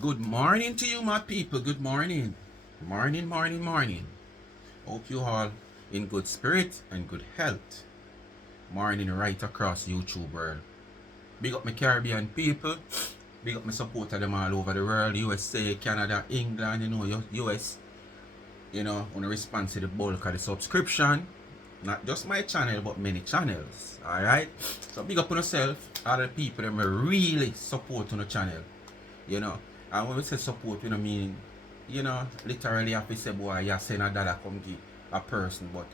Good morning to you, my people. Good morning. Morning, morning, morning. Hope you all in good spirit and good health. Morning right across YouTube world. Big up my Caribbean people. Big up my supporter them all over the world. USA, Canada, England, US. On the response to the bulk of the subscription. Not just my channel, but many channels. Alright? So big up on yourself. All the people that really support on the channel. You know. And when we say support, mean, literally have to say, boy, you're sending a dollar come give a person, but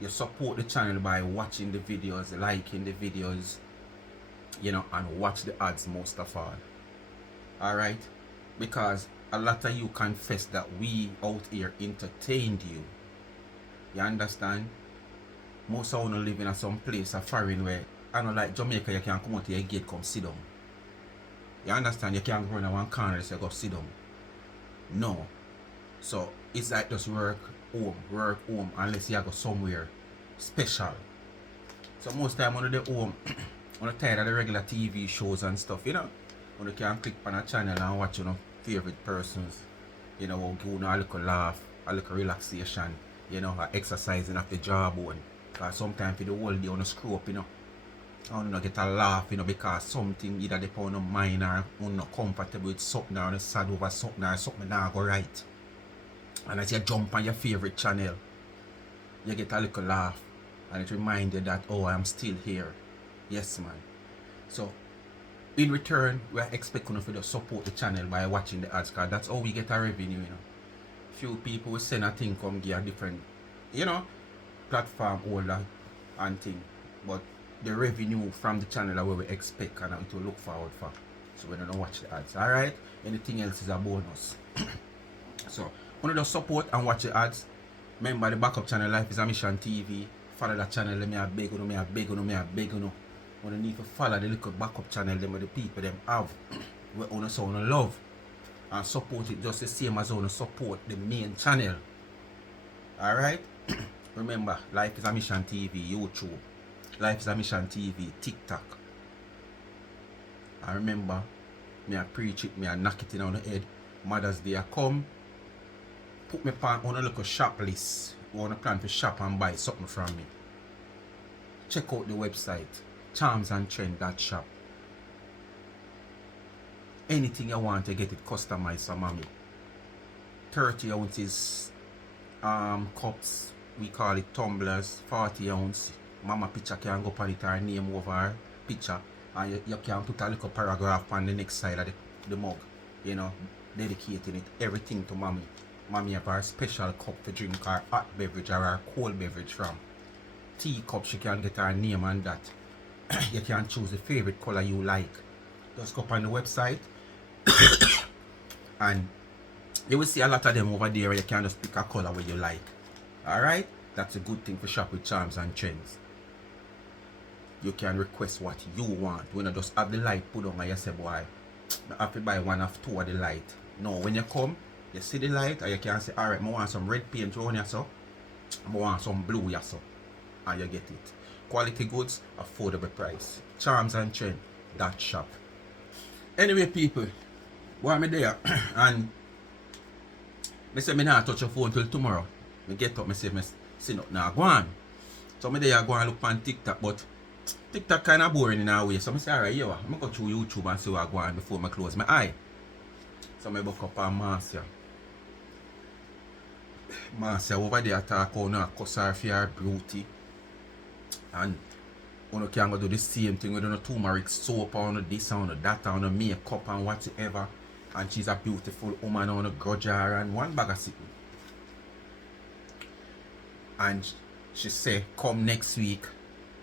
you support the channel by watching the videos, liking the videos, and watch the ads most of all. Alright? Because a lot of you confess that we out here entertained you. You understand? Most of you live in some place, a foreign where, I know like Jamaica, you can come out to your gate, come sit down. You understand? You can't go in one corner and say go sit down. No. So it's like just work home unless you go somewhere special. So most time when you're home, when you're tired of the regular TV shows and stuff, when you can click on a channel and watch favorite persons, give a little laugh, a little relaxation, exercising of the jawbone. Because sometimes for the whole day on a screw up, I don't get a laugh, because something either they on the mind or you're not comfortable with something or you're sad over something or something not go right. And as you jump on your favorite channel, you get a little laugh and it reminds you that, oh, I'm still here. Yes, man. So, in return, we are expecting you to support the channel by watching the ads, because that's how we get our revenue, Few people will send a thing come give a different, platform holder and thing. But the revenue from the channel are where we expect and to look forward for. So we don't watch the ads. Alright? Anything else is a bonus. So want to support and watch the ads. Remember the backup channel Life is a Mission TV. Follow that channel, let me a beg you, me a beg you. When you need to follow the little backup channel them with the people them have. We own so love. And support it just the same as on support the main channel. Alright? Remember, Life is a Mission TV, YouTube. Life is a Mission TV, TikTok. I remember, me I preach it, me I knock it in on the head. Mother's Day I come, put me on a little shop list. You want to plan to shop and buy something from me. Check out the website, charmsandtrend.shop. Anything you want to get it customized for mommy. 30 ounces cups, we call it tumblers, 40 ounce. Mama picture can go on it, her name over her picture, and you can put a little paragraph on the next side of the mug, dedicating it, everything to mommy. Mommy have her special cup to drink her hot beverage or her cold beverage from. Tea cup, she can get her name on that. You can choose the favorite color you like. Just go up on the website and you will see a lot of them over there. You can just pick a color where you like. Alright? That's a good thing for shop with Charms and Trends. You can request what you want. When you just have the light put on and you say, boy, I have to buy one of two of the light. No, when you come, you see the light and you can say, alright, I want some red paint on you, so I want some blue, yeah, so. And you get it. Quality goods, affordable price. Charms and Trend, that shop. Anyway, people, why am I there? And I say, I not touch your phone till tomorrow. I get up, I say, I see nothing now. Go on. So I there go and look on TikTok, but TikTok kind of boring in a way. So I say, alright, yeah, I'm going to go through YouTube and see what I go on before I close my eye. So I book up on Marcia. Marcia over there talk on her cuss her for her beauty. And you can go do the same thing with the turmeric soap on this on that on the makeup and whatever. And she's a beautiful woman on a grudge her and one bag of sitting. And she say come next week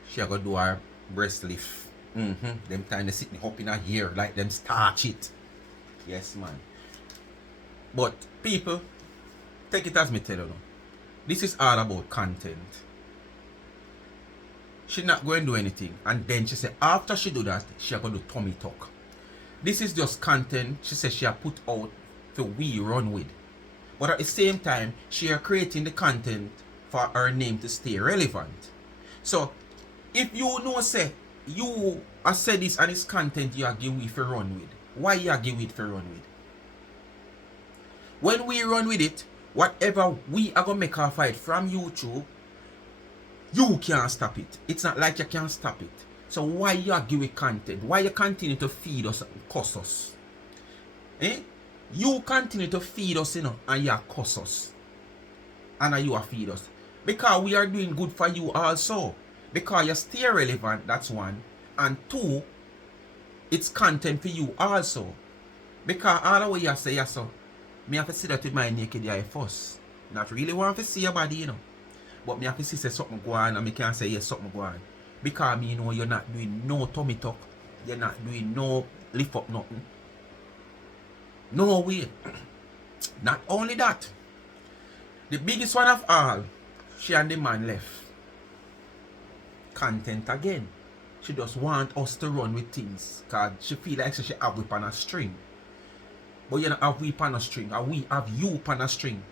she gonna do her breast lift. Them time they sitting up in her hair like them starch it. Yes, man. But people, take it as me tell you. This is all about content. She not going to do anything. And then she said after she do that, she gonna do tummy talk. This is just content she said she put out for we run with. But at the same time, she are creating the content for her name to stay relevant. So if you know say you are said this and this content you are giving with for run with, why you are giving it for run with? When we run with it, whatever we are going to make our fight from YouTube, you can't stop it. It's not like you can't stop it. So why you give it content? Why you continue to feed us and cuss us? Eh? You continue to feed us, and you cuss us. And you feed us. Because we are doing good for you also. Because you stay relevant, that's one. And two, it's content for you also. Because all the way you say, yes, so, me have to see that with my naked eye first. Not really want to see your body, But me have to see say something go on, and me can't say yes, something go on. Because me know you're not doing no tummy tuck. You're not doing no lift up nothing. No way. Not only that. The biggest one of all, she and the man left. Content again. She just want us to run with things. Because she feel like she have whip on a string. But you don't have whip on a string. And we have you on a string.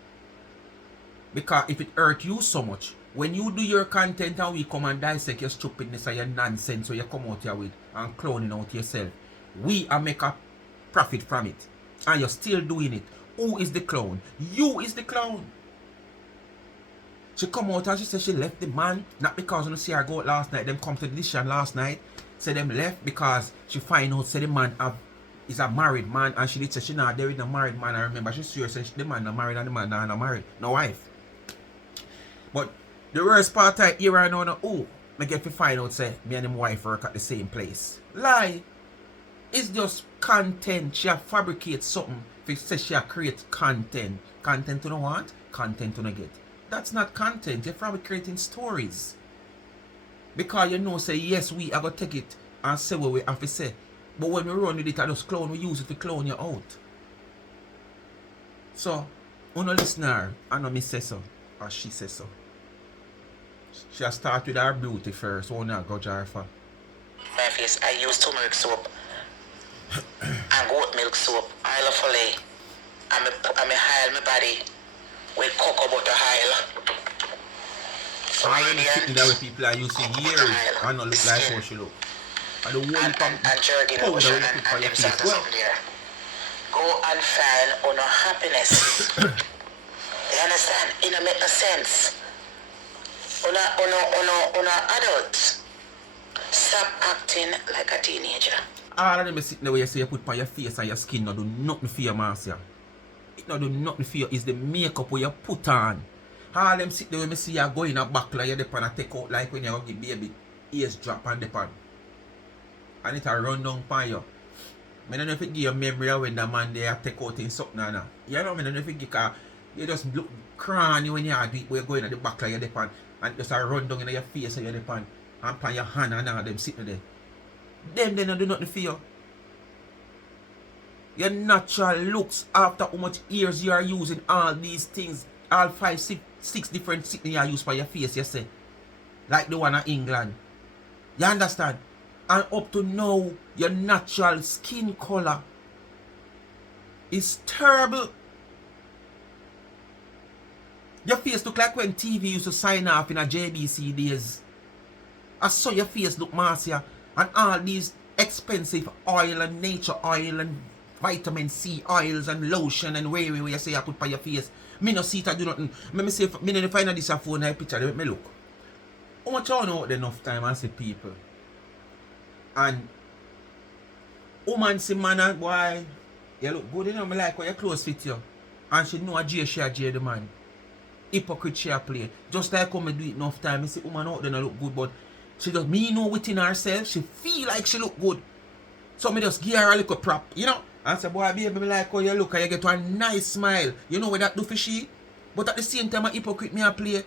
Because if it hurt you so much, when you do your content and we come and dissect your stupidness and your nonsense, so you come out here with and clowning out yourself, we are make a profit from it. And you're still doing it. Who is the clown? You is the clown. She come out and she said she left the man, not because you see her go out last night. Them come to the decision last night. Say them left because she find out say the man is a married man, and she did say she not there with a married man. I remember she sure said the man not married and the man not married. No wife. But the worst part I hear right now, I get to find out say me and him wife work at the same place. Lie. It's just content. She fabricate something. If say she create content. Content to no want, content to no get. That's not content. You're fabricating stories. Because you know say yes, we are gonna take it and say what we have to say. But when we run with it and just clown, we use it to clown you out. So, on a listener, I know me say so. Or she says so. She has start with her beauty first. So now go jar for. My face, I use turmeric soap and goat milk soap, oil of filet. And I oil my body with cocoa butter oil. So all of the sitting there with people are using years and not look like how she look. And the whole and jerky lotion and them sort of something there. Go and find on happiness. You understand? It don't make no sense. On adults. Stop acting like a teenager. All of them is sitting there where you say you put on your face and your skin not do nothing for you, Marcia. It not do nothing for you. It's the makeup where you put on. All them sit there when me see you go in a back like you depend and take out like when you give baby ears drop and depend. And it a run down for you. I don't know if it give you memory of when the man there take out in something or not. You know, I don't know if it give you just look cranny when you do it where you go in at the back like you depend and just a run down in your face and you depend and pan your hand and all them sitting there. Them they don't do nothing for you. Your natural looks after how much years you are using all these things, all 5, 6 different things you use for your face, you say. Like the one in England. You understand? And up to now, your natural skin color is terrible. Your face look like when TV used to sign off in a JBC days. I saw your face look, Marcia, and all these expensive oil and nature oil and vitamin C oils and lotion and where you say I put by your face. Me no see it I do nothing. Me say me no find this phone I picture let me look. How much I know out there enough time and see people. And woman see man and boy, you look good, you know, me like how your clothes fit you. And she know a J she a J the man. Hypocrite she a play. Just like how me do it enough time, I see woman out there no look good, but she just me know within herself, she feel like she look good. So me just give her a little prop, you know. And say, boy, baby, me like how you look and you get to a nice smile. You know what that do for she? But at the same time, a hypocrite me a play.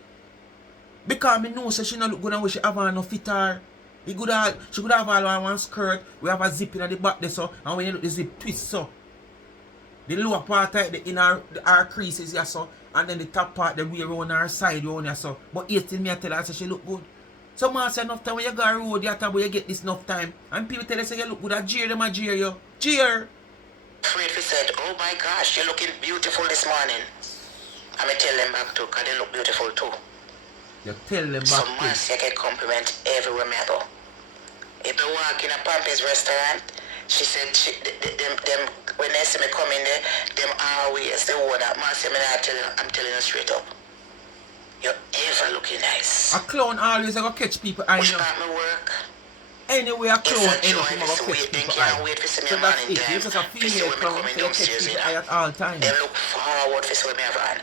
Because me know so she not look good and when she have on no fit her. She could have all one skirt, we have a zip in the back there so, and when you look the zip twist so. The lower part of the inner her creases here so, and then the top part the way around her side around here so. But yet still me I tell her so she look good. So man say enough time when you go on road you have to you get this enough time. And people tell you say you look good, I jeer them a jeer you. Jeer! Freddy said, oh my gosh, you're looking beautiful this morning. I'm going to tell them back too, because they look beautiful too. You tell them back so Marcia get compliment everywhere me I go. If they walk in a Pampers restaurant, she said them when they see me come in there, them always business, the owner, Marcia, I'm telling you straight up. You're ever looking nice. A clown always gonna catch people eye. Which part my work? Anyway, a clown It's a joy, gonna catch people can't eye. wait to see me So a that's man in it. time. You're just a female clown, so you catch people eye at all times. They look forward to see me have.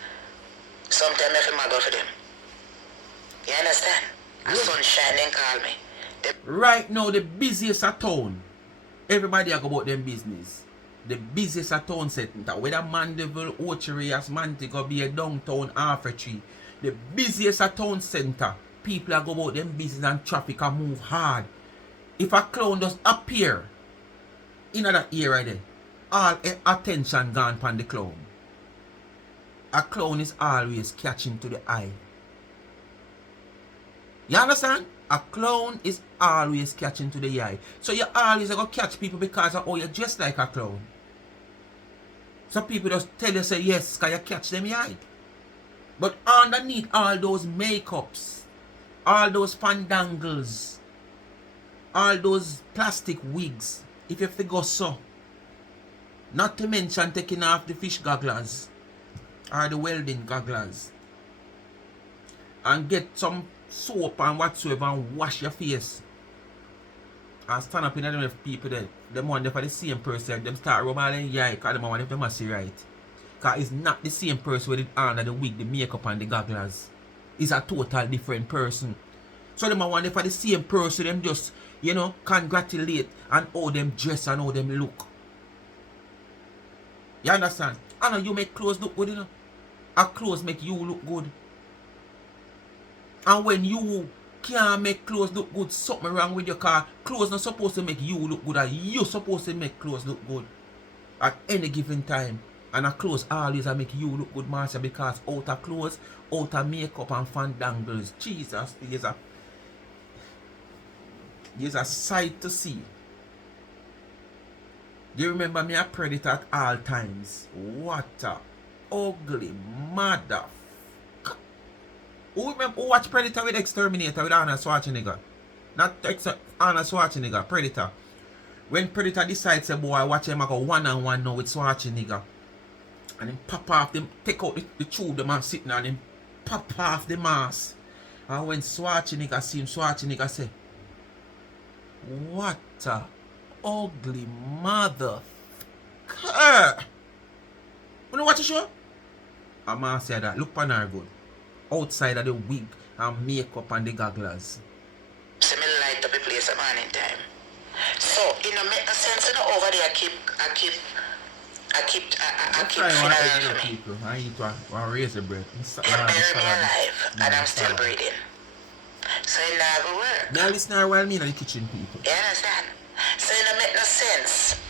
Sometimes I feel mad for them. You understand? And sunshine then call me. Right now, the busiest a town. Everybody a go about them business. The busiest a town center. Whether Mandeville, Ochery, as Mantico be a downtown Tree. The busiest a town center. People a go about them business and traffic a move hard. If a clown does appear in that area there, all attention gone upon the clown. A clown is always catching to the eye. You understand? A clown is always catching to the eye. So you always going to catch people because of how you're just like a clown. Some people just tell you, say yes, because you catch them eye. But underneath all those makeups, all those fandangles, all those plastic wigs, if you have to go so, not to mention taking off the fish gogglers or the welding gogglers and get some soap and whatsoever and wash your face and stand up in them people there. Them one there for the same person. Them start rubbing all in your eye because them want if they must see right. Because it's not the same person with the hand and the wig, the makeup and the gogglers. It's a total different person. So them want for the same person, them just, you know, congratulate and how them dress and how them look. You understand? I know you make clothes look good, you know. Our clothes make you look good. And when you can't make clothes look good, something wrong with your car. Clothes not supposed to make you look good, and you're supposed to make clothes look good at any given time. And a clothes always make you look good, Marcia, because out of clothes, out of makeup and fandangles, Jesus, there's a sight to see. You remember me a predator at all times. What a ugly mother. Who watch Predator with Exterminator with Arnold Schwarzenegger? Not Arnold Schwarzenegger, Predator. When Predator decides, say, boy, I watch him go one-on-one now with Schwarzenegger. And then pop off them, take out the tube the man sitting on him, pop off the mask. And when Schwarzenegger see him, Schwarzenegger say, what a ugly mother. You know what you show? A man say that, look on her good. Outside of the wig and makeup and the gogglers. So me light up the place at morning time. So it no make no sense, you know, over there I keep funeral for me. People. I eat one razor bread. You bury me alive and I'm still breathing. So it never work. Now listen while me in the kitchen, people. You understand? So it no make no sense.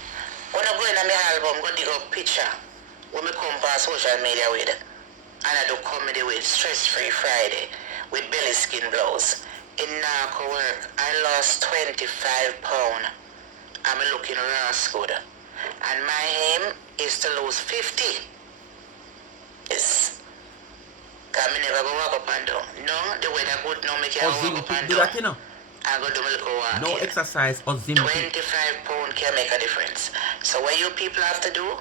When I go in my album, go dig up picture when me come past social media with it. And I do comedy with Stress-Free Friday with belly skin blows. In narco work, I lost 25 pounds. I'm looking raw good. And my aim is to lose 50. Yes. Because I never go walk up and down. No, the weather good now, me can't walk up and down. You know? I go do my little walk. No exercise or gym. 25 pounds can make a difference. So what you people have to do,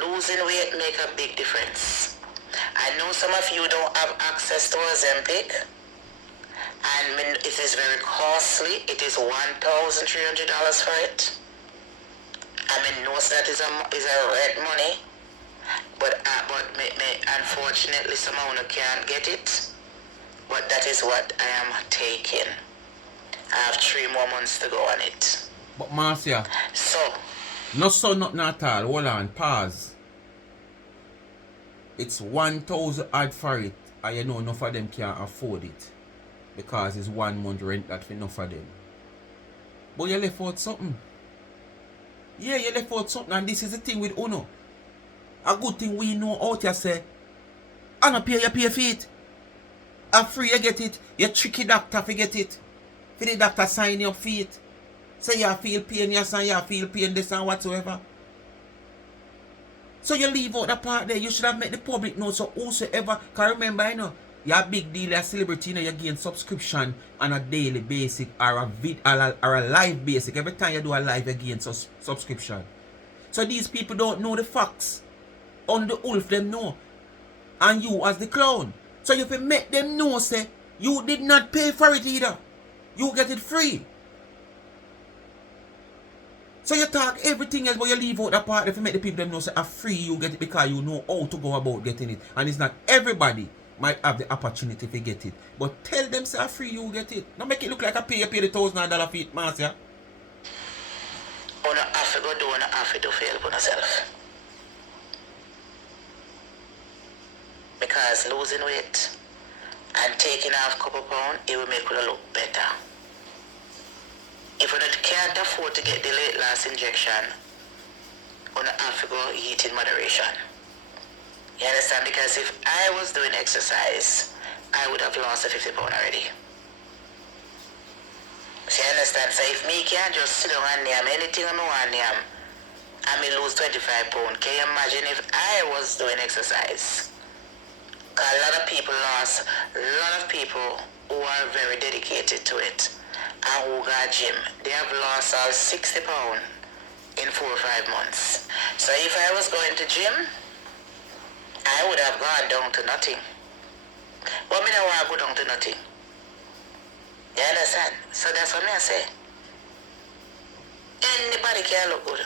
losing weight make a big difference. I know some of you don't have access to Ozempic, and it is very costly. It is $1,300 for it. I mean, know that is a red money, but unfortunately, someone can't get it. But that is what I am taking. I have 3 more months to go on it. But Marcia, so nothing at all. Hold on, pause. It's 1,000 odd for it, and you know enough of them can't afford it because it's 1 month rent that for enough of them. But you left out something. Yeah, you left out something, and this is the thing with Uno. A good thing we know out here say, I don't pay, you pay for it. I'm free, you get it. You tricky doctor to get it. For the doctor sign your feet. Say you feel pain, yes, and you feel pain, this and whatsoever. So you leave out the part there. You should have made the public know. So whosoever can remember, you know, you're a big deal, you're a celebrity, you know, you gain subscription on a daily basis or a live basis. Every time you do a live, you gain subscription. So these people don't know the facts. On the wolf them know. And you as the clown. So you can make them know say you did not pay for it either. You get it free. So you talk everything else but you leave out that part if you make the people them know say are free you get it because you know how to go about getting it. And it's not everybody might have the opportunity to get it. But tell them say are free you get it. Don't make it look like you pay the $1,000 fee, Marcia. You don't have to go do, you don't have to fail for yourself. Because losing weight and taking off a couple pounds, it will make you look better. If you can't afford to get the weight loss injection, you don't have to go eat in moderation. You understand? Because if I was doing exercise, I would have lost the 50 pounds already. So you understand? So if me can't just sit down and name anything I want to name, I may lose 25 pounds. Can you imagine if I was doing exercise? Because a lot of people lost, a lot of people who are very dedicated to it and who got gym, they have lost all 60 pounds in 4 or 5 months. So if I was going to gym, I would have gone down to nothing. But me don't want to go down to nothing. You understand? So that's what I say. Anybody can look good.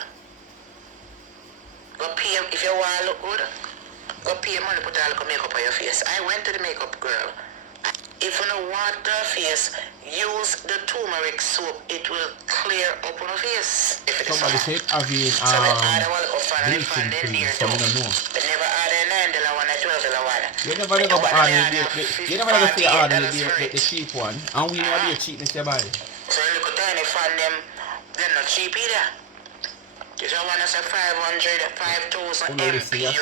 Go pay, if you want to look good, go pay money put a little makeup on your face. I went to the makeup girl. If you don't want the face, use the turmeric soap. It will clear up on your face. Somebody said having so bleaching cream, so I don't know. They never add a $9 one, a $12 one. You never go order the cheap one, and we know the cheapness you buy. So you look at any fan them, they're not cheap either. You don't want to say 500, 5,000 MP. You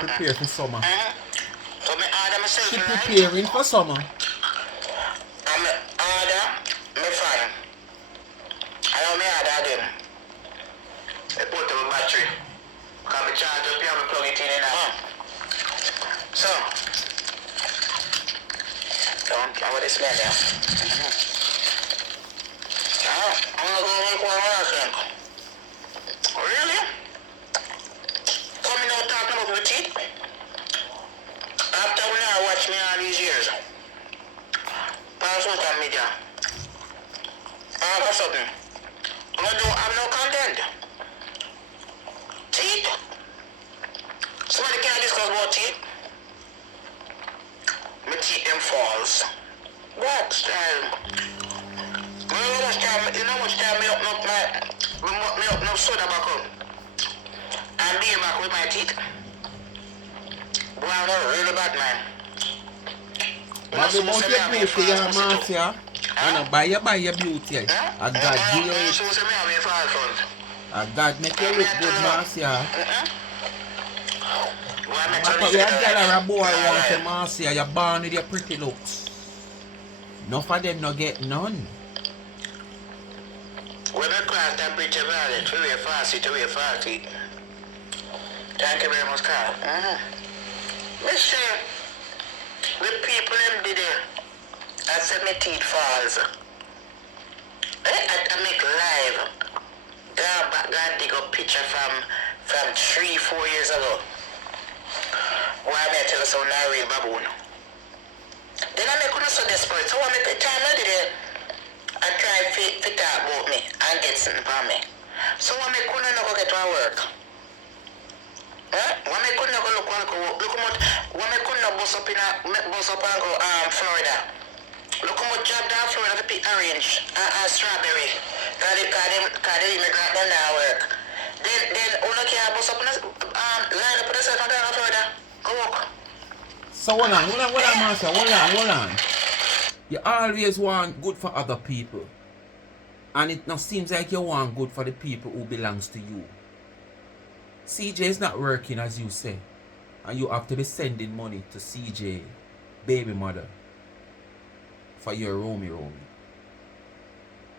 prepare for summer. So me order myself, She right? preparing for summer. I'm order me fan. I don't me order again. I put up a battery. Because I charge up here and plug it in now. So, don't know what this man now. I'm going to go make one last thing. Really? Coming out talking about my teeth? After we now watch me all these years. Pass social media. All of a sudden, I don't have no content. Teeth? Somebody can't discuss about teeth? My teeth them falls. What style? You know how much time me open up soda back up? And be back with my teeth? Boy, I'm not really bad, man. What about your beauty, Marcia? You know, buy your beauty. I got deal it. I got make you look good, Marcia. But we have got a boy wants to Marcia. You're born with your pretty looks. Enough of them not get none. When I cross that bridge of valley, to be fast. Thank you very much, Carl. Mister, the people them did it. I said my teeth falls. I make live. God dig a picture from 3-4 years ago. Why may I tell us on a real baboon? Then I make one so desperate. So I make the time I did it. I try to talk about me and get something from me. So I make one go get to work. When I couldn't go look at when I couldn't bus up and go Florida. Look how much job down Florida to pick orange and strawberry. Cause the immigrant them now work. Then when I can't bus up line up yourself and down Florida. Go walk. So hold on, Marcia, hold on. You always want good for other people. And it now seems like you want good for the people who belongs to you. CJ is not working as you say. And you have to be sending money to CJ, baby mother, for your Romy.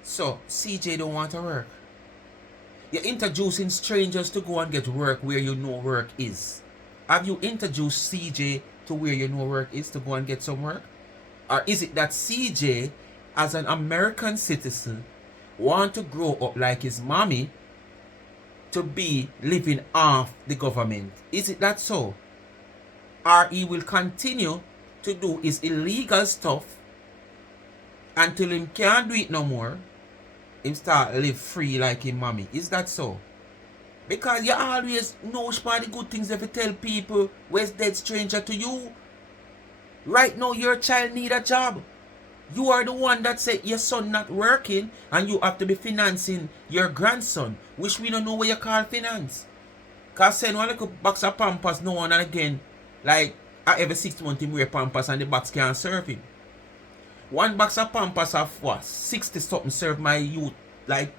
So, CJ don't want to work. You're introducing strangers to go and get work where you know work is. Have you introduced CJ to where you know work is to go and get some work? Or is it that CJ, as an American citizen, want to grow up like his mommy to be living off the government. Is it that so? Or he will continue to do his illegal stuff until him can't do it no more, him start live free like him mommy. Is that so? Because you always know about the good things if you tell people where's dead stranger to you. Right now your child need a job. You are the one that said your son not working and you have to be financing your grandson, which we don't know what you call finance. Cause send one little box of pampers now and again, like every 6 months him wear pampers and the box can't serve him. One box of pampers of what? 60 something serve my youth like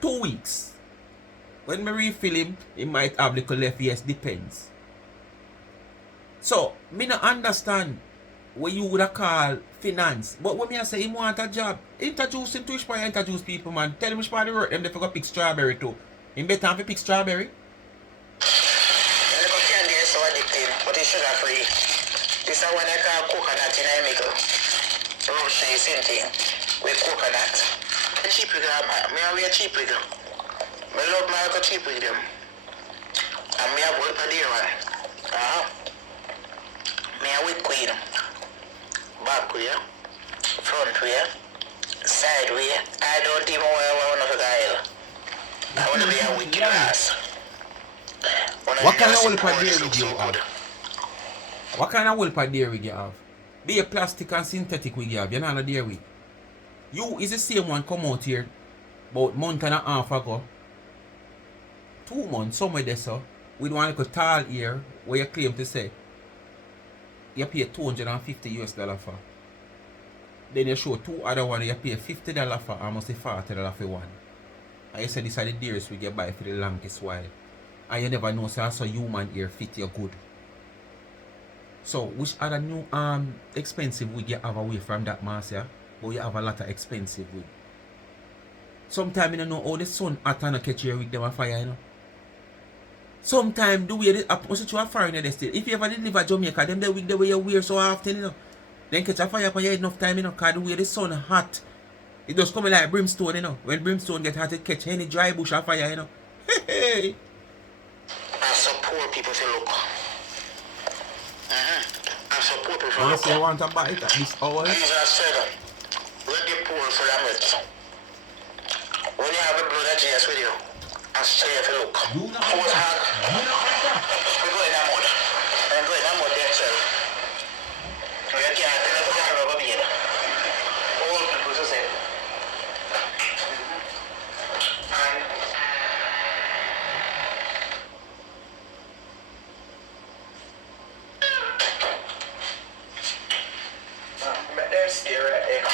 2 weeks. When me refill him, he might have little left, yes, depends. So, me not understand what you would have called finance. But when me say he want a job, introduce him to which part introduce people, man. Tell him which part they work them, they forgot pick strawberry too. Him better have to pick strawberry. Candy is so addictive, but it's sugar free. This is one I call coconut in a middle. Roche is same thing with coconut. Cheap with them, me are very cheap with them. I love my cheap with them. And me have work for dear one. Me a with queen. Back way, front way, side way. I don't even want to guy. I want to be a wicked ass. What kind of wool per dairy you have? What kind of wool per dairy you have? Be a plastic and synthetic wig you have. You're not a dairy. You is the same one come out here about a month and a half ago. 2 months, somewhere there, so. With one little tall ear where you claim to say you pay $250 for. Then you show 2 other one you pay $50 for, almost $40 for one. And you say this are the dearest we get buy for the longest while. And you never know, so that's a human ear fit you good. So which other new expensive wig you have away from that, Marcia? But you have a lot of expensive wig. Sometimes you don't know how the sun hot and catch your wig them on fire, you know. Sometimes the way they must you a foreigner they still. If you ever did live at Jamaica, them the wig the way you wear so often, you know. Then catch a fire upon your head enough time, you know, cause the way the sun hot. It just come like brimstone, you know. When brimstone get hot, it catch any dry bush of fire, you know. Hey. I support people to look. I support people to look. You want to buy it at this hour? Jesus said, let the poor for the rich. When you have a blood that Jesus with you, I say if you look. Who's hard? We go in that mode. And go in that mode there, sir. We can't tell you about being. All people to say. And but there's still right there.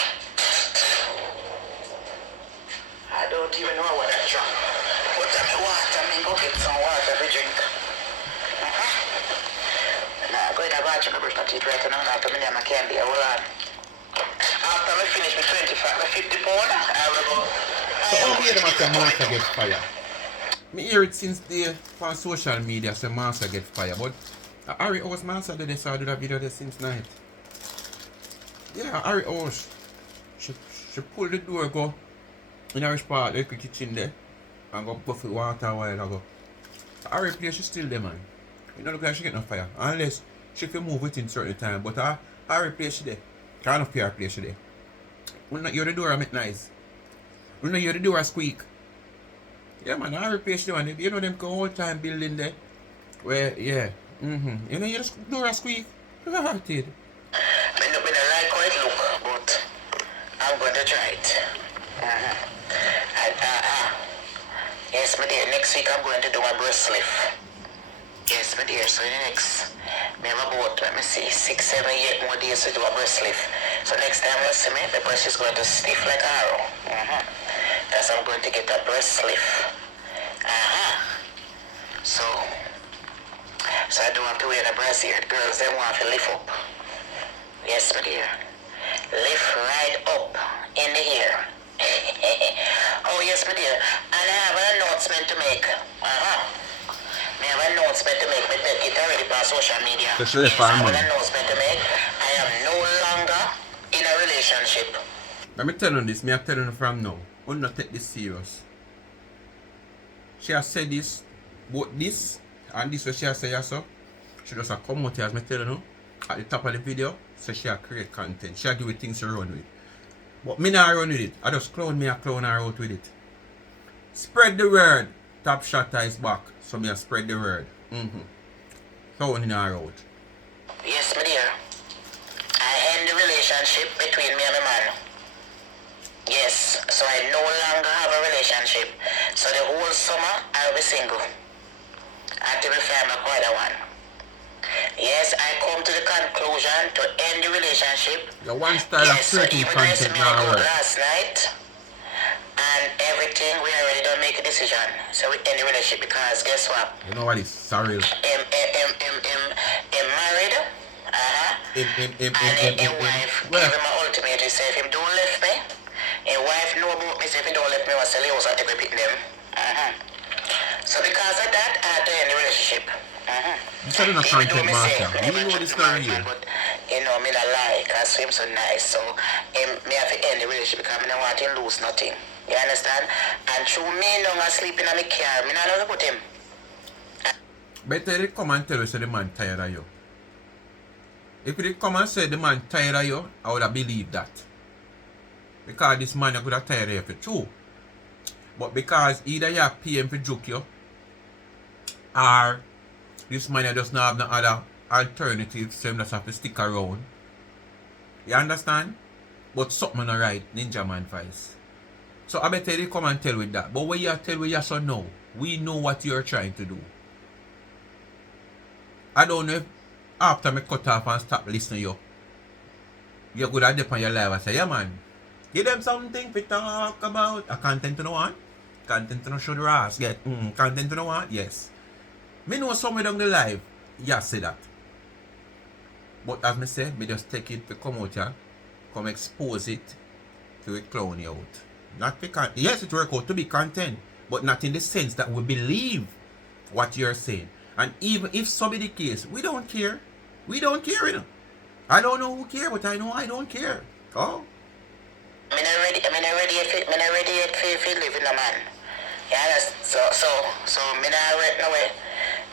I don't even know what I drunk. But tell me water, me go get some water to drink. Nah, go in the bathroom, brush my teeth right now. After me, I can't be a whole lot. After I finish with 50 pounds, I will go. So how do you hear that Marcia get fire? Me hear it since day on social media say Marcia get fire, but Harry House Marcia did this, I do that video there since night. Yeah, Harry House. She pulled the door, go in her part, like the kitchen there, and go buffet water a while ago. Harry place she still there, man. It don't look like she get no fire, unless she can move within certain time. But Harry place she there. Can't of PR place she there. When not hear the door make noise. When not hear the door squeak. Yeah, man, Harry place the one. You know them whole time building there. Where you know hear the door squeak. Hearted. May not be the right quite look, but I'm going to try it. Yes, my dear, next week I'm going to do my breast lift. Yes, my dear, so next, me have about, let me see, 6, 7, 8 more days to do a breast lift. So next time you see me, the breast is going to stiff like arrow. That's how I'm going to get a breast lift. So I don't have to wear the breast here. Girls, they want to lift up. Yes, my dear. Lift right up in the hair. Oh, yes, my dear. And I have an announcement to make. I have an announcement to make. But it already on social media. Yes, I have an announcement to make. I am no longer in a relationship. Let me tell you this. Me I tell you from now. We'll not take this serious. she has said this, both this and this what she has said also. She just a come out here as me tell you now, at the top of the video, so she a create content. She a give it things to run with. But me not run with it. I just clown me a clown her out with it. Spread the word. Top shot is back. So me a spread the word. Clowning her out. Yes, my dear. I end the relationship between me and my man. Yes, so I no longer have a relationship. So the whole summer I'll be single. Until we find my other one. Yes, I come to the conclusion to end the relationship. The one style of creating content now work. Last night and everything, we already don't make a decision. So we end the relationship because guess what? You know what is sorry? Him married. And his wife gave him an ultimatum. Say if him don't left me, his wife know about me. Say if he don't left me, I sell the house and take repeat them. So because of that, I had to end the relationship. This is not content, Marcia. You know this story here. But you know, me not like, cause him so nice. So me have to end the relationship because I don't want him lose nothing. You understand? And through me long sleeping in my car, me not know about him. Better they come and tell you say the man tired of you. If they come and say the man tired of you, I would have believed that. Because this man could have tired of you for true. But because either you have pay him for joke you, or this man does not have no other alternative, so him just have to stick around. You understand? But something not right, Ninja Man voice. So I better they come and tell with that. But when you tell with yes or no, we know what you're trying to do. I don't know if after me cut off and stop listening to you, you're good at dip on your live and say, yeah man, give them something to talk about. A content to no one? Content to no show the ass. Get content to no one? Yes. Me know somewhere down the live, yeah say that. But as me say, me just take it to come out here, come expose it to it clown you out. Not for content. Yes, it work out to be content, but not in the sense that we believe what you're saying. And even if so be the case, we don't care. We don't care, you know. I don't know who care, but I know I don't care. Oh. I'm not ready yet for living a man. Yeah, so me not ready no way.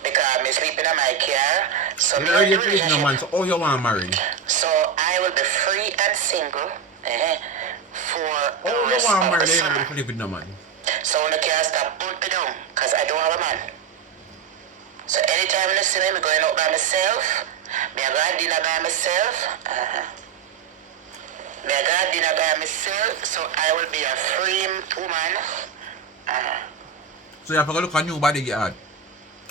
Because me sleeping in my car. So you're ready for living a man, so all you want married. So I will be free and single for the all rest you want of the married, you're summer. ready for living a man. So when the car stop, put me down, because I don't have a man. So anytime you see me going out by myself, me I go to dinner by myself, me I go to dinner by myself, so I will be a free woman. So you have to go look at new body get hard.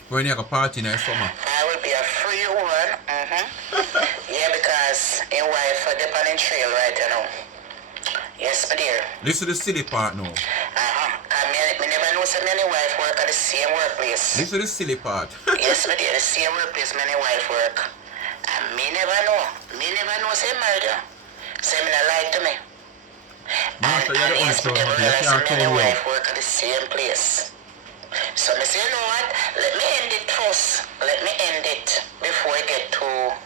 When you have a party in the summer. I will be a free woman. Yeah, because in wife are depending trail right now. Yes, my dear. Listen to the silly part now. Me never know some many wife work at the same workplace. Listen to the silly part. Yes, my dear, the same workplace many wife work. And me never know. Me never know say murder. Say me not lie to me. Marcia, you're the only yes, me person never who realize can't many tell you. wife work at the same place. So me say, you know what? Let me end it first. Let me end it before I get too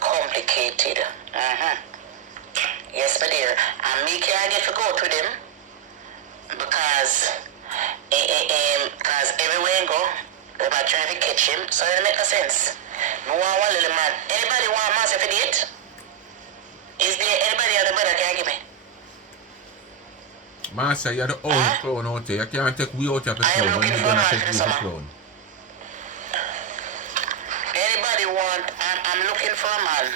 complicated. Yes, my dear. And me can't get to go to them because everywhere I go, they're trying to catch him, so it make no sense. Me want one little man. Anybody want Marcia for date? Is there anybody other brother can give me? Marcia, you're the only clown out there. You can't take we out of the clown when you're gonna take we for clown. Anybody want, I'm looking for a man.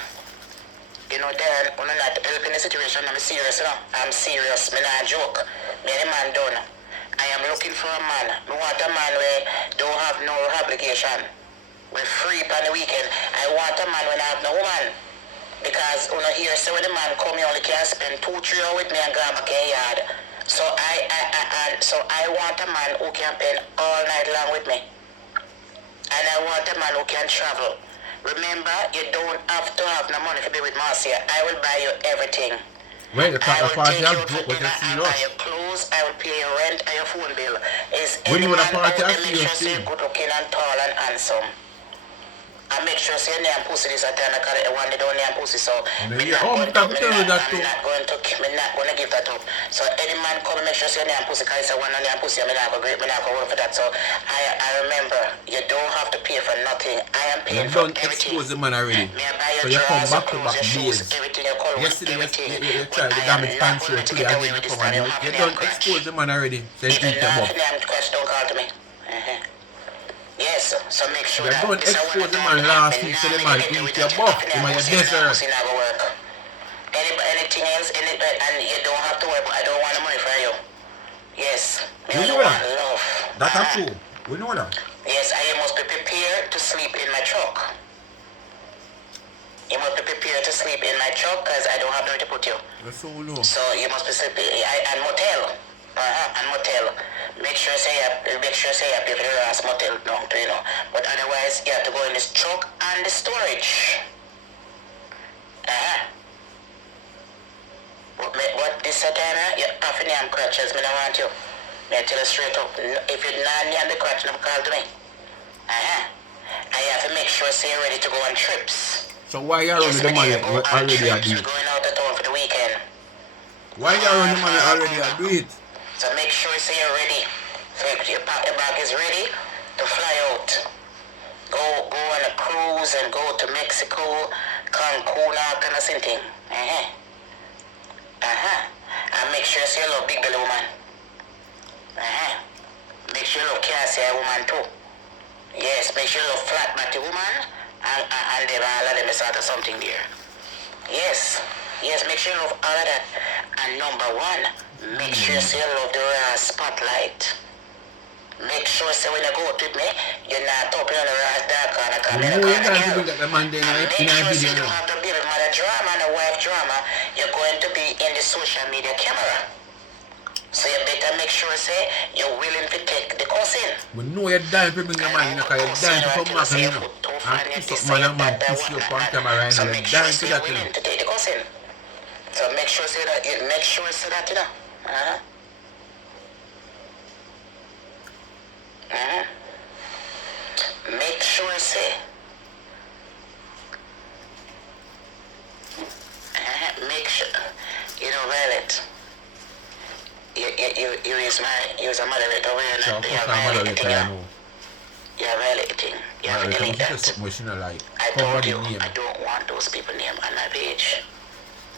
You know, then when I'm not helping the situation, I'm serious, you know. I'm serious, me not joke. Me and the man done. I am looking for a man. Me want a man where don't have no obligation. We're free on the weekend. I want a man when I have no woman. Because when I hear say when the man come, you only can spend 2-3 hours with me and go back in yard. So I want a man who can spend all night long with me. And I want a man who can travel. Remember, you don't have to have no money to be with Marcia. I will buy you everything. Well, the I will party take you have to broke with dinner the and buy your clothes. I will pay your rent and your phone bill. Is when any you man want a party out have there make sure serious say thing. good looking and tall and handsome? I make sure say your name pussy this at time because one they don't name pussy, so me Yeah, not going to, I'm that too. me not going to give that up. So any man come and make sure say your name pussy because it's a one on name pussy, me not going to work for that. So I remember you don't have to pay for nothing. I am paying for don't everything. expose the man already. Me I buy So your you come drawers, back your to clothes, back your shoes, days. everything, your clothes, Yesterday everything. you But tried the I am damage not control going to today get away again with you this come time. and you don't expose the man already. So you If you beat them not up. name crash, don't call to me. Yes, so make sure You that don't this expose one the man last week so the man get eat with your that buff. pussy, The man your pussy, desert. pussy never work. Anything else, and you don't have to worry, but I don't want the money for you. Yes, me We only know want that. love. That's true. We know that. Yes, I must be prepared to sleep in my truck. You must be prepared to sleep in my truck because I don't have nowhere to put you. That's so low. So you must be sleeping and motel. And motel. Make sure say you pay for the last motel now too, you know. But otherwise you have to go in this truck and the storage. But this time you have to name crutches, me don't want you. Me tell you straight up. If you're not name the crutch, don't call to me. I have to make sure say you're ready to go on trips. So why you running the money already at We're it? going out of town for the weekend. Why you running the money already at it? So make sure say you're ready. So your bag is ready to fly out. Go on a cruise and go to Mexico, Cancun, all kind of thing. And make sure say you love big belly woman. Make sure you love Cassie woman too. Yes, make sure you love flat body woman and them all of them is out of something there. Yes, make sure you love all of that. And number one, make sure say you love the raw spotlight. Make sure say when you go out with me, you're not up in the raw dark corner. You know you can't bring that the man there in a Make sure video. you don't have to be with mother drama and a wife drama. You're going to be in the social media camera. So you better make sure say you're willing to take the cousin. We know you're dying to bring the man in because you're dying to come back and you know. And piss up man and man piss you up on camera and you're dying to that you know. To take the cousin. So make sure say that you know. Make sure say make sure you know Violet. You is a moderator where you're not you're violating. You have to delete that. I told you I don't want those people name on my page.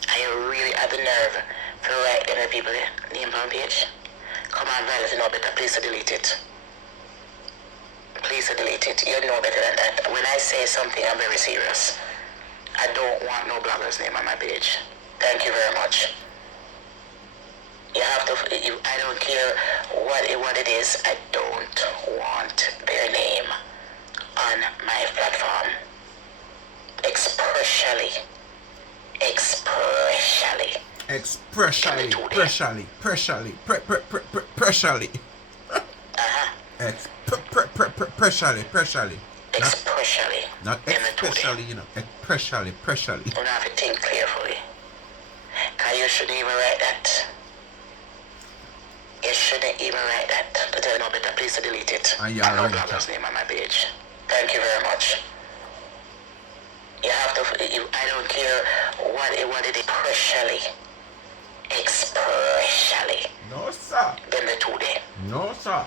I really have the nerve to write them people name on page. Come on, Violet, you know better. Please delete it. Please delete it. You know better than that. When I say something, I'm very serious. I don't want no blogger's name on my page. Thank you very much. You have to, I don't care what it is, I don't want their name on my platform. Expressly. Not especially, you know. Expressly. You have to think carefully. Because you shouldn't even write that. You shouldn't even write that. To tell you no better, please delete it. I no blogger's name on my page. Thank you very much. You have to, I don't care what it is. Expressly. No, sir. Then the 2 day. No, sir.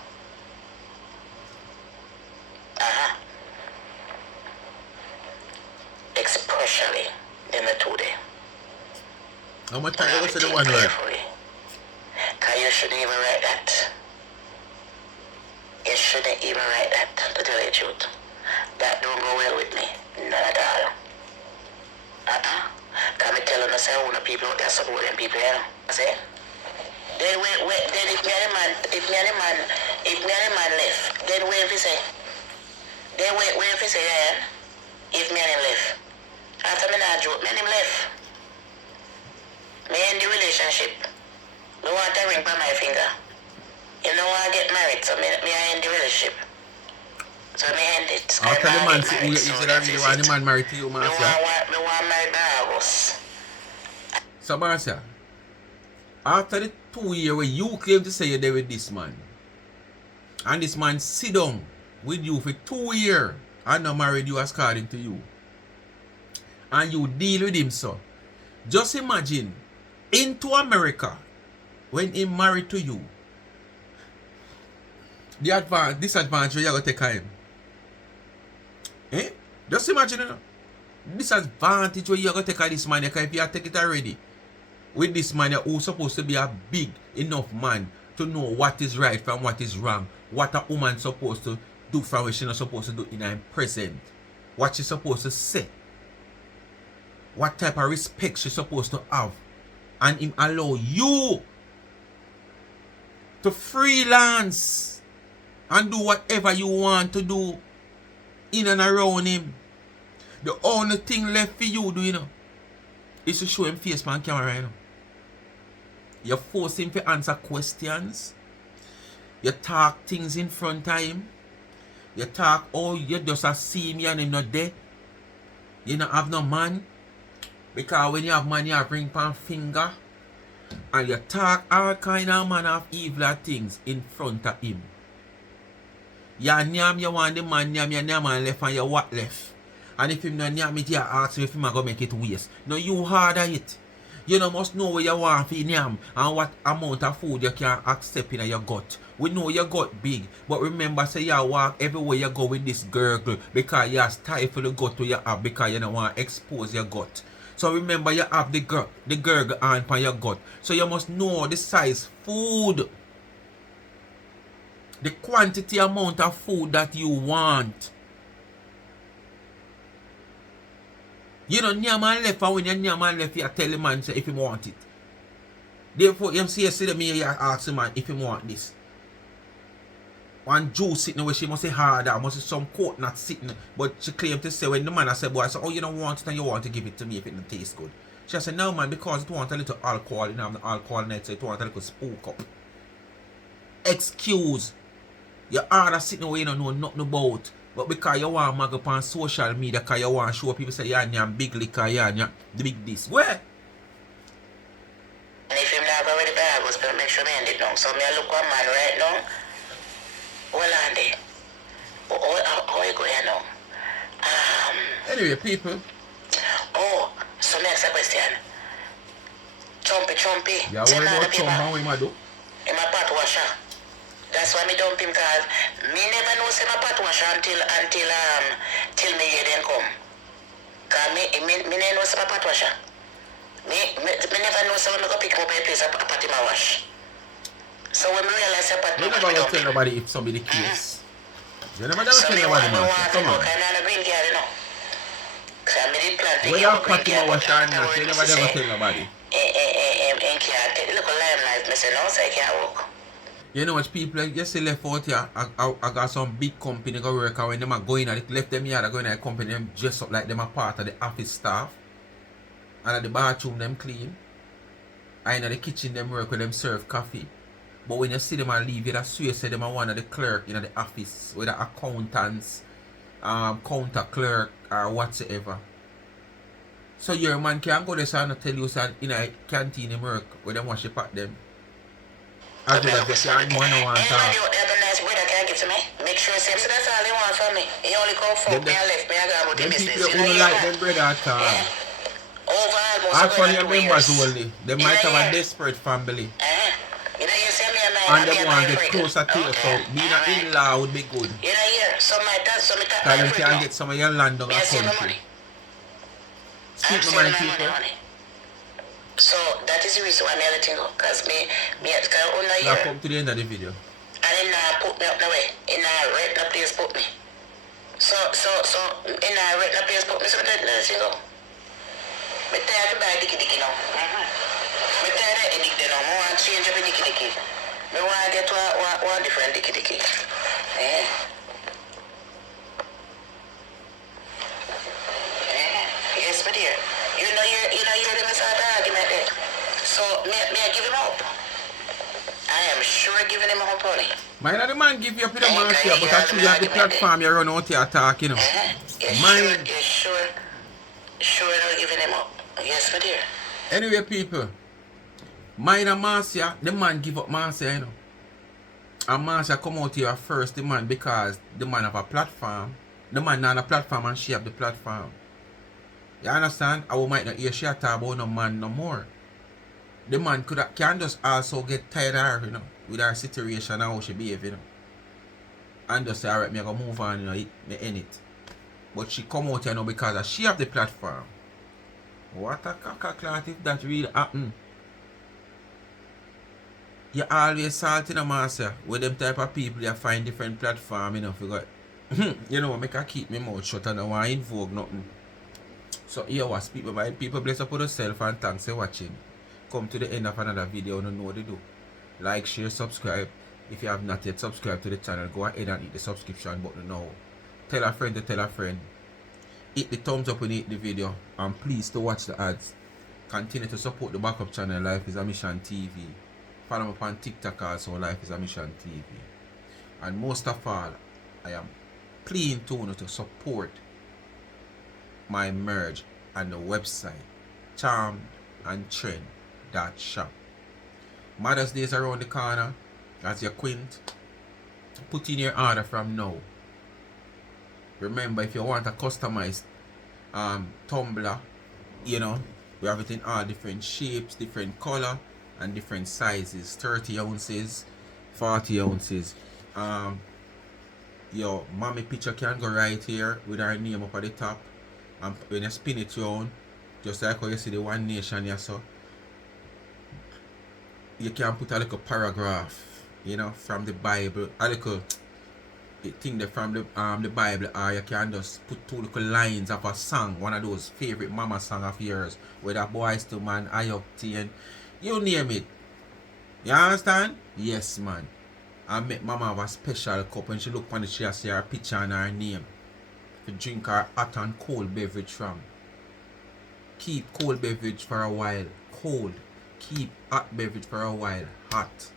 Expressly. Then the 2 day. How much time you say the one word? Because you shouldn't even write that. You shouldn't even write that, to tell you the truth. That don't go well with me. None at all. Can I tell you, say, I want people out there supporting people, you know? I say, then if me and the man left, then wait if he say, yeah, if me and him left. After me not joke, me and him left. Me end the relationship. Me want a ring by my finger. You know I get married, so me end the relationship. So me end it. I'll tell the man say who you is that really want the man married to you, Marcia. Me want married by August. So Marcia, after the 2 years where you claim to say you're there with this man, and this man sit down with you for 2 years, and not married you as according to you, and you deal with him, so just imagine into America when he married to you, the disadvantage you're gonna take of him. Just imagine, you know, disadvantage where you're gonna take of this man, because if you take it already with this man, who's supposed to be a big enough man to know what is right from what is wrong, what a woman supposed to do from what she's not supposed to do in her present, what she's supposed to say, what type of respect she's supposed to have, and him allow you to freelance and do whatever you want to do in and around him. The only thing left for you do, you know, is to show him face on camera, you know. You force him to answer questions. You talk things in front of him. You talk, oh, you just see me and him not there. You don't have no man. Because when you have man, you have ring pan finger. And you talk all kind of man of evil things in front of him. You name you want the man name, you name man left and you what left. And if him not name it, you ask if him go make it waste. No, you harder it. You know, must know where you want for name and what amount of food you can accept in your gut. We know your gut big, but remember, say you walk everywhere you go with this gurgle because you stifle the gut to your have because you don't want to expose your gut. So remember, you have the gurgle on your gut. So you must know the size food, the quantity amount of food that you want. You know, near man left, and when you near man left, you tell the man say if he want it. Therefore, you see the me, you ask the man if he want this. One juice sitting where she must say harder, must say some coconut sitting, but she claimed to say when the man I said, boy, I said, oh, you don't want it and you want to give it to me if it don't taste good. She said, no man, because it want a little alcohol, you know, the alcohol in it, so it want a little spook up. Excuse. Your order sitting where you don't know nothing about. But because you want to mag up on social media, because you want to show people say, yeah, you're big liquor, yeah, the big this. Where? And if him not go with the bag, was going to make sure me end it now. So me I look one man right now. Well, Andy. How you going now? Anyway, people. Oh, so next question. Chumpy. Yeah, what about Chump and what do? In my pot washer. That's why me dump him, because me never know say my pot washer until me hear them come. Because me never know say my pot washer. Me never know say when I go pick him up a place a pot in my wash. So when me realize a pot you never will tell nobody if somebody the case. You never tell nobody, man. Come on. When you have pot in my wash and not, you never tell nobody. Look at limelight, me say no, so I can't walk. You know what people just say left out here, I got some big company go work, and when them are going at it, left them here, they're going at the company, them dress up like them are part of the office staff. And at the bathroom them clean. And in the kitchen them work with them serve coffee. But when you see them and leave, you just swear say them are one of the clerk in the office, with the accountants, counter clerk or whatsoever. So your man can go there and tell you that in a canteen them work where them wash the pot them. As well as they can't want to want to talk. Nice brother can give to me. Make sure say so that's all he want from me. He only come for me and left me and go about the business. Them people who like them brother at all. As for your members only, they might have a desperate family. You know, you see me and them want to get closer to you, so being an in-law would be good. You know, yeah, so my dad, so me because you can get some of your land on the country. Speak to my people. So that is the reason why I let you go, because me can own a year. Now come to the end of the video. And then put me up the way, in a right the place put me. So in a right the place put me, so let you go. Me tired to buy dicky now. Me tired of dicky now. I want to change up the dicky. Me want to get one different dicky. Yes, my dear. You know you're the sort of argument there. So may I give him up? I am sure giving him up, honey. Mind the man give you up in the Marcia, but actually at the platform you run out here talk, you know. Mind. Sure not giving him up. Yes, my dear. Anyway, people, mind a Marcia, the man give up Marcia, you know. And Marcia come out here first, the man, because the man have a platform. The man on the platform and she have the platform. You understand? I might not hear she talk about no man no more. The man can just also get tired of her, you know, with her situation and how she behave, you know. And just say, alright, me I go move on, you know, me end it. But she come out, you know, because she have the platform. What a caca if that really happen. You always salty, no, Marcia. With them type of people, you find different platform, you know, forgot. You know, make I keep my mouth shut and I want to invoke nothing. So here was people, my people, bless up on yourself and thanks for watching. Come to the end of another video, you know what to do. Like, share, subscribe. If you have not yet subscribed to the channel, go ahead and hit the subscription button now. Tell a friend to tell a friend. Hit the thumbs up when you hit the video. And please to watch the ads. Continue to support the backup channel, Life is a Mission TV. Follow me on TikTok also, Life is a Mission TV. And most of all, I am pleading to you to support my merge and the website charmedandtrend.shop. Mother's Day is around the corner. As your quint, put in your order from now. Remember, if you want a customized tumbler, you know, we have it in all different shapes, different color, and different sizes. 30 ounces, 40 ounces. Your mommy picture can go right here with our name up at the top. And when you spin it round, just like how you see the One Nation here, so you can put a little paragraph, you know, from the Bible, a little thing that from the Bible, or you can just put 2 little lines of a song, one of those favorite mama song of yours, whether Boys to Man, I Up Teen, you name it. You understand? Yes, man. I make mama have a special cup when she look on the chair, see her picture and her name. To drink her hot and cold beverage from. Keep cold beverage for a while cold. Keep hot beverage for a while hot.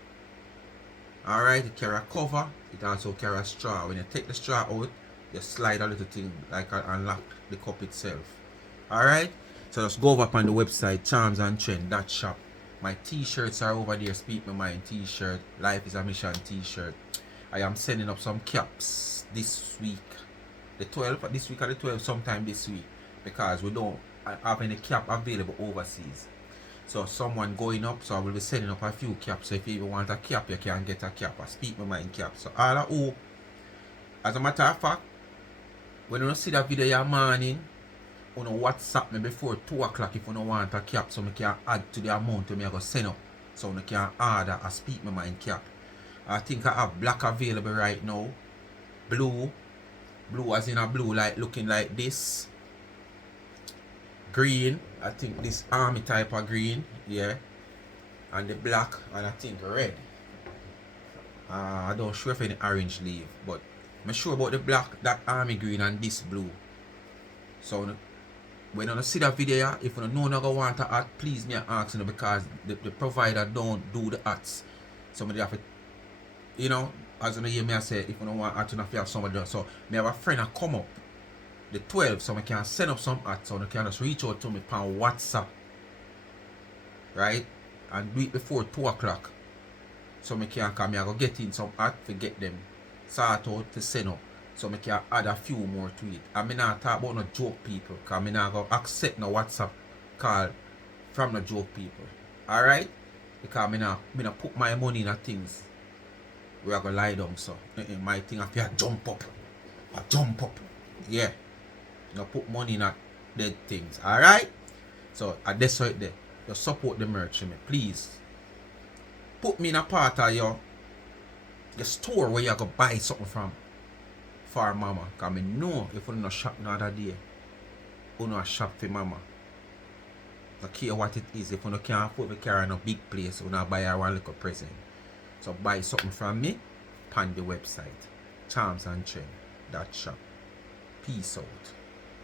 Alright, it carry a cover, it also carry a straw. When you take the straw out, you slide a little thing like unlock the cup itself. Alright? So just go over on the website charmedandtrend.shop. My t-shirts are over there, Speak My Mind t-shirt, Life is a Mission t-shirt. I am sending up some caps this week. The 12th, this week or the 12th, sometime this week. Because we don't have any cap available overseas. So someone going up, so I will be sending up a few caps. So if you even want a cap, you can get a cap, a Speak My Mind cap. So all of you, as a matter of fact, when you see that video in morning, you know WhatsApp me before 2 o'clock if you don't want a cap, so I can add to the amount to me I go send up. So you can order a Speak My Mind cap. I think I have black available right now. Blue as in a blue, like looking like this. Green, I think this army type of green, yeah. And the black, and I think red. I don't sure if any orange leave, but I'm sure about the black, that army green, and this blue. So when you see that video, if you know no want to add, please me ask you, because the provider don't do the ads. Somebody have to, you know, as you hear me I say, if you don't want ads, you have somebody else. So me have a friend that come up the 12th, so I can send up some ads, so you can just reach out to me on WhatsApp, right? And do it before 2 o'clock, so I can come here, I go get in some ads to get them sort out to send up, so I can add a few more to it. And I not talk about no joke people, because I not go accept no WhatsApp call from the joke people, alright? Because I not put my money in things where I go lie down, so my thing I feel jump up, yeah. You put money in that dead things, alright? So that's right there. You support the merch, me, please. Put me in a part of your store where you go buy something from for mama. Because I know if you don't shop another day, you don't shop for mama. I don't care what it is. If you can't afford to carry in a big place, you don't buy her one little present. So buy something from me on the website charmedandtrend.shop. Peace out.